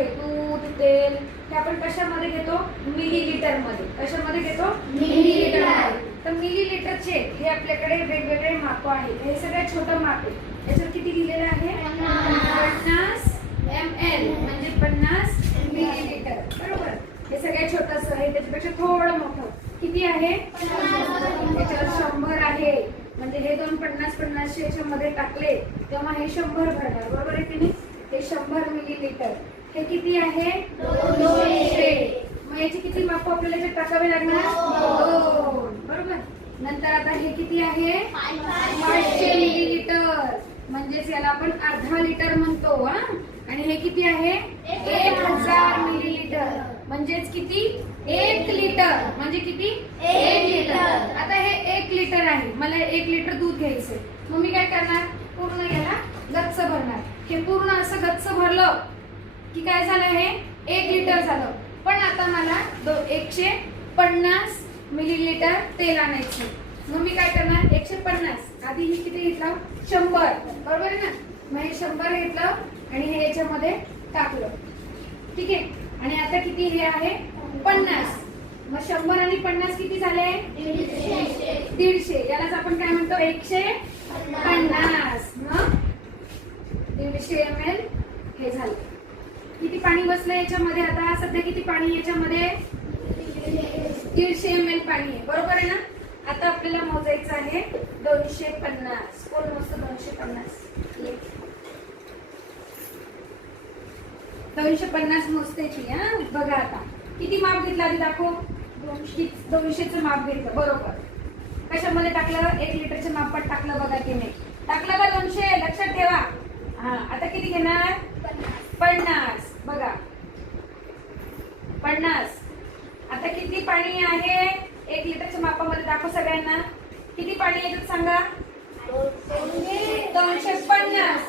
आहे दूध तेल हे आपण कशामध्ये घेतो मिलीलीटर मध्ये. कशामध्ये घेतो मिलीलीटर मध्ये. तर मिलीलीटरचे हे आपल्याकडे वेगवेगळे माप आहेत. हे सगळ्यात छोटं माप आहे. याच्यावर किती दिलेलं आहे 50 ml म्हणजे 50 मिलीलीटर बरोबर. हे सगळ्यात छोटंसं आहे त्याच्यापेक्षा थोडं मोठं किती आहे याच्यावर 100 आहे. म्हणजे हे दोन 50 याच्यामध्ये टाकले तेव्हा हे 100 भरणार बरोबर आहे की नाही. हे 100 मिलीलीटर. हे किती आहे 200. मग याचे किती माप आपल्याला याच्यात टाकावे लागणार 2 बरोबर. नंतर आता हे किती आहे 500 मिलीलीटर म्हणजेच याला आपण अर्धा लिटर म्हणतो. आणि हे किती आहे 1000 मिलीलीटर म्हणजेच किती 1 लिटर. म्हणजे किती 1 लिटर. आता हे 1 लिटर आहे. मला 1 लिटर दूध घ्यायचंय. मग मी काय करणार पूर्ण याला गच्च भरणार. हे पूर्ण असं गच्च भरलं की काय झालं हे 1 लिटर झालं. पण आता मला 150 मिलीलीटर तेल आणायचं. मग मी काय करणार 150 आधी मी किती घेतलं 100 बरोबर आहे ना. मग हे 100 घेतलं आणि हे याच्यामध्ये टाकलं ठीक आहे. आणि आता किती हे आहे 50. मग 100 आणि 50 किती झाले 150. यालाच आपण काय म्हणतो 150. मग 150 ml हे झालं. किती पाणी बसलं याच्यामध्ये आता सध्या किती पाणी याच्यामध्ये 150 ml पाणी आहे बरोबर आहे ना. आता आपल्याला मोजायचं आहे 250. कोण मोजतो 250 250 मोजते की. बघा आता किती माप घेतलं आधी दाखव. 200चं माप घेतलं बरोबर. कशामध्ये टाकलं 1 लिटरच्या मापात टाकलं बघा की नाही टाकलं का 200 लक्षात ठेवा. आता किती घेणार 50 बघा 50. आता किती पाणी आहे 1 लिटरच्या मापामध्ये दाखव सगळ्यांना. किती पाणी येतं सांगा 250.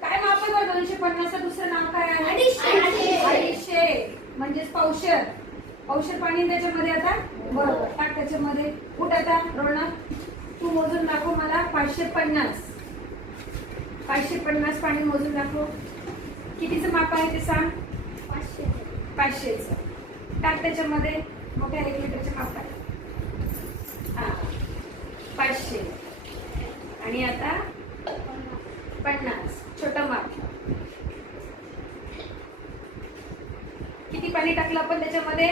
काय माप आहे बरं 250चं दुसरं नाव काय आहे 250 म्हणजेच पावशेर. पावशेर पाणी त्याच्यामध्ये आता बरोबर टाक त्याच्यामध्ये. कुठं आता रोणा तू मोजून दाखव मला 550 पाणी मोजून दाखव. कितीचं माप आहे ते सांग 500चं. टाक त्याच्यामध्ये मोठ्या 1 लिटरच्या मापात 500 आणि आता 50 छोटं माप. किती पाणी टाकलं आपण त्याच्यामध्ये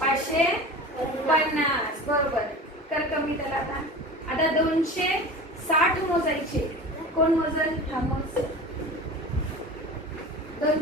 550 बरोबर. कर कमी त्याला. आता 260 मोजायचे. कोण मोजल हा मोज